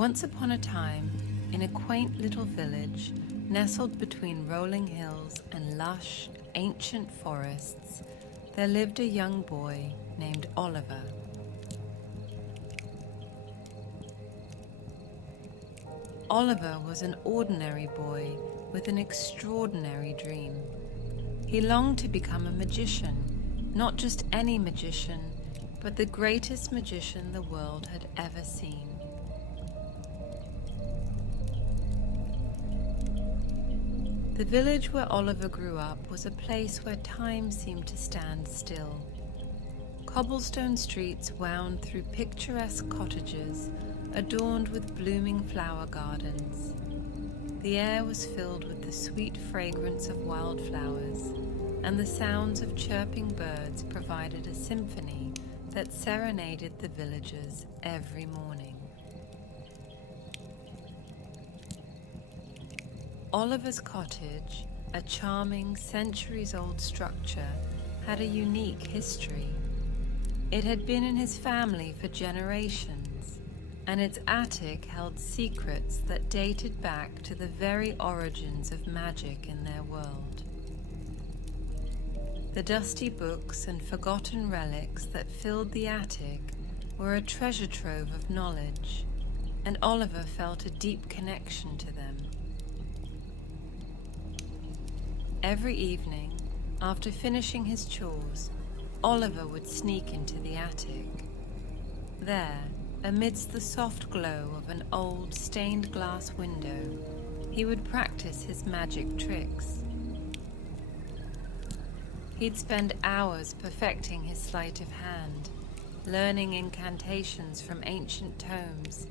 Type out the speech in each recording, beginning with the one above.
Once upon a time, in a quaint little village, nestled between rolling hills and lush, ancient forests, there lived a young boy named Oliver. Oliver was an ordinary boy with an extraordinary dream. He longed to become a magician, not just any magician, but the greatest magician the world had ever seen. The village where Oliver grew up was a place where time seemed to stand still. Cobblestone streets wound through picturesque cottages adorned with blooming flower gardens. The air was filled with the sweet fragrance of wildflowers, and the sounds of chirping birds provided a symphony that serenaded the villagers every morning. Oliver's cottage, a charming, centuries-old structure, had a unique history. It had been in his family for generations, and its attic held secrets that dated back to the very origins of magic in their world. The dusty books and forgotten relics that filled the attic were a treasure trove of knowledge, and Oliver felt a deep connection to them. Every evening, after finishing his chores, Oliver would sneak into the attic. There, amidst the soft glow of an old stained glass window, he would practice his magic tricks. He'd spend hours perfecting his sleight of hand, learning incantations from ancient tomes,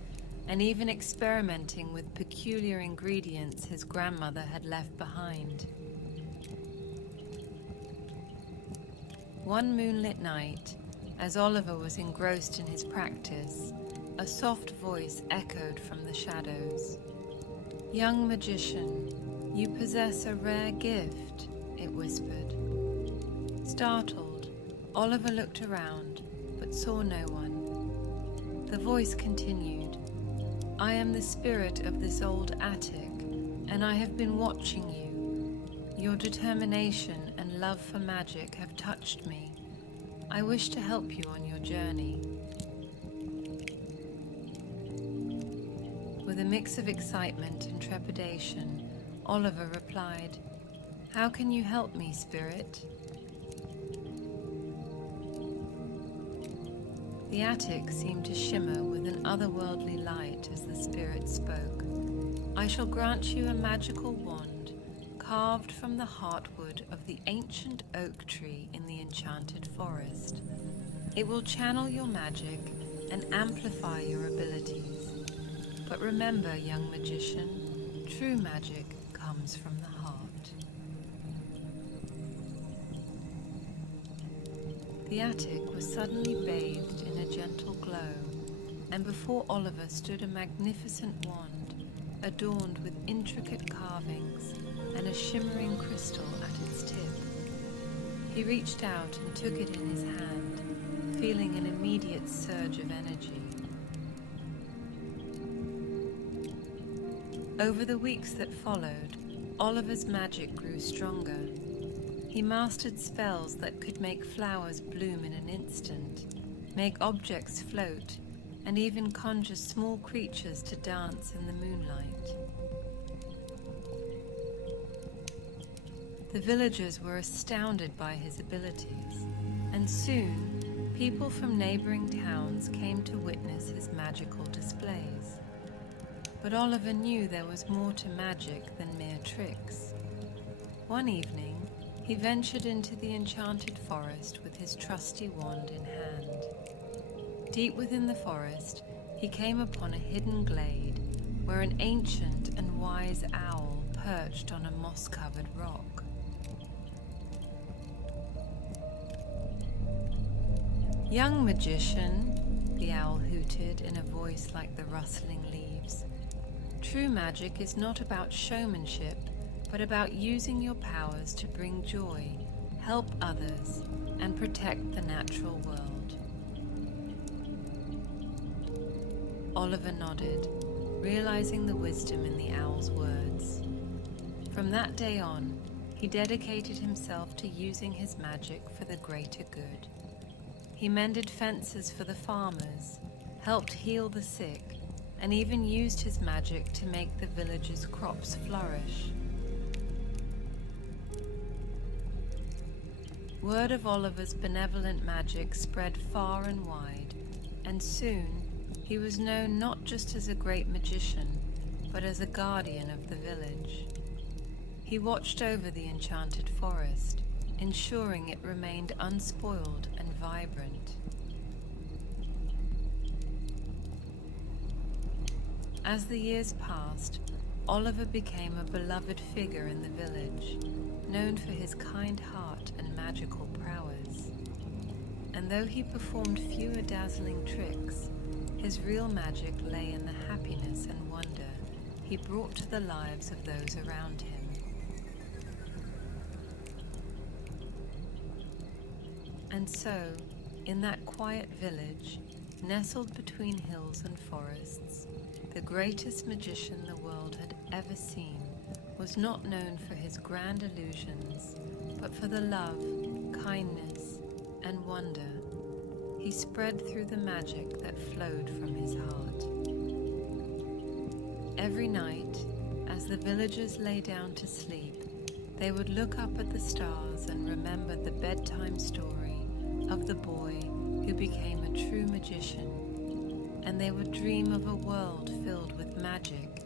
and even experimenting with peculiar ingredients his grandmother had left behind. One moonlit night, as Oliver was engrossed in his practice, a soft voice echoed from the shadows. "Young magician, you possess a rare gift," it whispered. Startled, Oliver looked around, but saw no one. The voice continued, "I am the spirit of this old attic, and I have been watching you. Your determination and love for magic have touched me. I wish to help you on your journey." With a mix of excitement and trepidation, Oliver replied, "How can you help me, spirit?" The attic seemed to shimmer with an otherworldly light as the spirit spoke. "I shall grant you a magical wand carved from the heartwood of the ancient oak tree in the enchanted forest. It will channel your magic and amplify your abilities. But remember, young magician, true magic comes from the heart." The attic was suddenly bathed in a gentle glow, and before Oliver stood a magnificent wand, adorned with intricate carvings and a shimmering crystal at its tip. He reached out and took it in his hand, feeling an immediate surge of energy. Over the weeks that followed, Oliver's magic grew stronger. He mastered spells that could make flowers bloom in an instant, make objects float, and even conjure small creatures to dance in the moonlight. The villagers were astounded by his abilities, and soon people from neighboring towns came to witness his magical displays. But Oliver knew there was more to magic than mere tricks. One evening, he ventured into the enchanted forest with his trusty wand in hand. Deep within the forest, he came upon a hidden glade where an ancient and wise owl perched on a moss-covered rock. "Young magician," the owl hooted in a voice like the rustling leaves, "true magic is not about showmanship, but about using your powers to bring joy, help others, and protect the natural world." Oliver nodded, realizing the wisdom in the owl's words. From that day on, he dedicated himself to using his magic for the greater good. He mended fences for the farmers, helped heal the sick, and even used his magic to make the villagers' crops flourish. Word of Oliver's benevolent magic spread far and wide, and soon he was known not just as a great magician, but as a guardian of the village. He watched over the enchanted forest, ensuring it remained unspoiled and vibrant. As the years passed, Oliver became a beloved figure in the village, known for his kind heart and magical prowess. And though he performed fewer dazzling tricks, his real magic lay in the happiness and wonder he brought to the lives of those around him. And so, in that quiet village, nestled between hills and forests, the greatest magician the world had ever seen was not known for his grand illusions, but for the love, kindness, and wonder he spread through the magic that flowed from his heart. Every night, as the villagers lay down to sleep, they would look up at the stars and remember the bedtime story of the boy who became a true magician, and they would dream of a world filled with magic